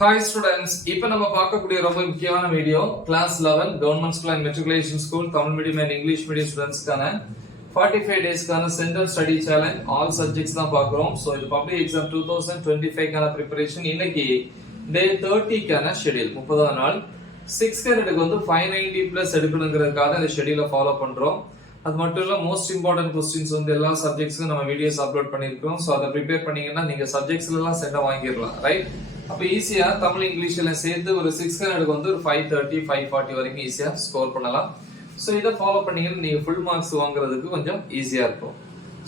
Hi students, இப்போ நம்ம பார்க்கக்கூடிய ரொம்ப முக்கியமான video class 11 government school and matriculation school Tamil medium and English medium ஸ்டூடெண்ட்ஸ்க்கான 45 டேஸ்க்கான centre study challenge all subjects தான் பார்க்குறோம். ஸோ இது பப்ளிக் எக்ஸாம் 2025க்கான ப்ரிப்பரேஷன். இன்னைக்கு டே 30க்கான ஷெடியூல் 30வது நாள் 6 ஸ்டாண்டர்டுக்கு வந்து 590 பிளஸ் எடுக்கணுங்கிறதுக்காக இந்த ஷெடியூலை ஃபாலோ பண்றோம். அது மட்டும் இல்ல மோஸ்ட் இம்பார்ட்டன்ட் கொஸ்டின்ஸ் வந்து எல்லா சப்ஜெக்ட்ஸ்க்கும் நம்ம வீடியோஸ் அப்லோட் பண்ணிருக்கோம். ஸோ அதை ப்ரிப்பேர் பண்ணீங்கன்னா நீங்க சப்ஜெக்ட்ஸ்ல எல்லாம் செட்டை வாங்கிடலாம், ரைட்? அப்ப ஈஸியா தமிழ் இங்கிலீஷ்ல சேர்த்து ஒரு 6 ஸ்டாண்டர்டுக்கு வந்து ஒரு 530 540 வரைக்கும் ஈஸியா ஸ்கோர் பண்ணலாம். ஸோ இதை ஃபாலோ பண்ணீங்கன்னா நீங்க ஃபுல் மார்க்ஸ் வாங்குறதுக்கு கொஞ்சம் ஈஸியா இருக்கும்.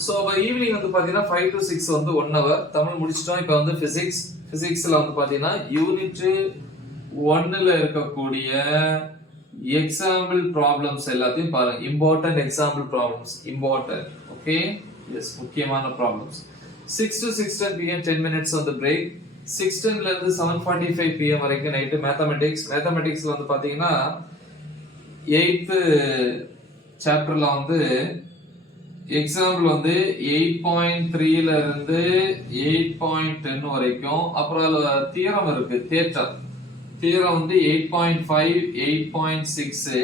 ஸோ ஈவினிங் வந்து பாத்தீங்கன்னா 5 to 6 வந்து 1 hour தமிழ் முடிச்சிட்டோம். இப்போ வந்து பிசிக்ஸ்ல வந்து பாத்தீங்கன்னா யூனிட் 1ல இருக்கக்கூடிய எக்ஸாம்பிள் ப்ராப்ளம்ஸ் எல்லாத்தையும் பாருங்க. Important example problems, important, okay, yes, முக்கியமான problems. 6 to 6:10 pm 10 minutes on the break. 6:10 ல இருந்து 7:45 pm வரைக்கும் நைட் மேத்தமெட்டிக்ஸ்ல வந்து பாத்தீங்கன்னா 8th சாப்டர்ல வந்து எக்ஸாம்பிள் வந்து 8.3 ல இருந்து 8.10 வரைக்கும். அப்புறம் தியரம் இருக்கு, தியரம் வந்து 8.5 8.6,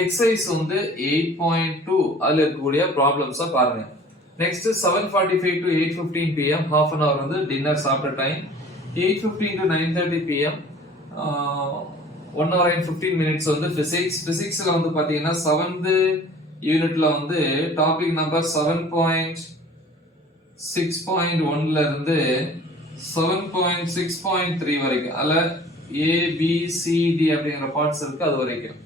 எக்ஸசைஸ் வந்து 8.2 அதுல இருக்கக்கூடிய ப்ராப்ளம்ஸா பாருங்க. Next 7:45 to 8:15 pm half an hour வந்து டின்னர் சாப்பிட்ட time. 8:15 to 9:30 pm 1 hour and 15 minutes வந்து பிசிக்ஸ்ல வந்து பாத்தீங்கன்னா 7th யூனிட்ல வந்து டாபிக் நம்பர் 7.6.1 ல இருந்து 7.6.3 வரைக்கும் அல்ல ABCD அப்படிங்கிற பார்ட்ஸ் இருக்கு, அது வரைக்கும்.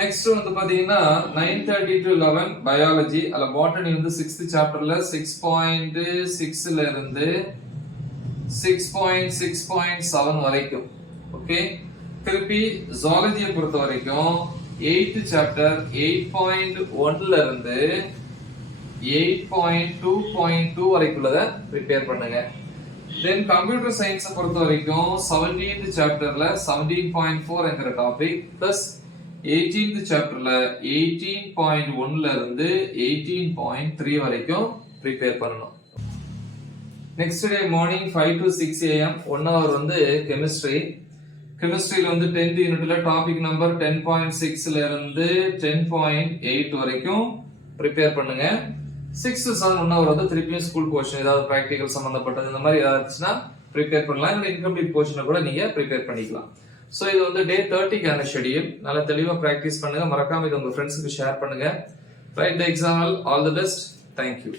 நெக்ஸ்ட் வந்து பாத்தீங்கன்னா 9:30 to 11 பயாலஜி அல்ல பாட்டனி வந்து 6th சாப்டர்ல 6.6 ல இருந்து 6.6.7 வரைக்கும், ஓகே. திருப்பி ஜுவாலஜியை பொறுத்த வரைக்கும் 8th சாப்டர் 8.1 ல இருந்து 8.2.2 வரைக்குள்ளத ப்ரிப்பேர் பண்ணுங்க. தென் கம்ப்யூட்டர் சயின்ஸ் பொறுத்த வரைக்கும் 17th சாப்டர்ல 17.4 என்கிற டாபிக் பிளஸ் 18th சாப்டர்ல 18.1 ல இருந்து 18.3 வரைக்கும் ப்ரிப்பேர் பண்ணணும். Next day morning 5 to 6 am 1 hour வந்து கெமிஸ்ட்ரியில வந்து 10th யூனிட்ல டாபிக் நம்பர் 10.6 ல இருந்து 10.8 வரைக்கும் ப்ரிப்பேர் பண்ணுங்க. 6 to 7 1 hour வந்து திருப்பியும் ஸ்கூல் போர்ஷன் ஏதாவது பிராக்டிகல் சம்பந்தப்பட்டது இந்த மாதிரி ஏதாவது இருந்துச்சுன்னா ப்ரிப்பேர் பண்ணலாம். இந்த இன்கம்ப்ளீட் போர்ஷனை கூட நீங்க ப்ரிப்பேர் பண்ணிக்கலாம். சோ இது வந்து டே 30க்கான ஷெட்யூல். நல்லா தெளிவா பிராக்டிஸ் பண்ணுங்க. மறக்காம இது உங்க ஃப்ரெண்ட்ஸ்க்கு ஷேர் பண்ணுங்க. Right the exam, all the best. Thank you.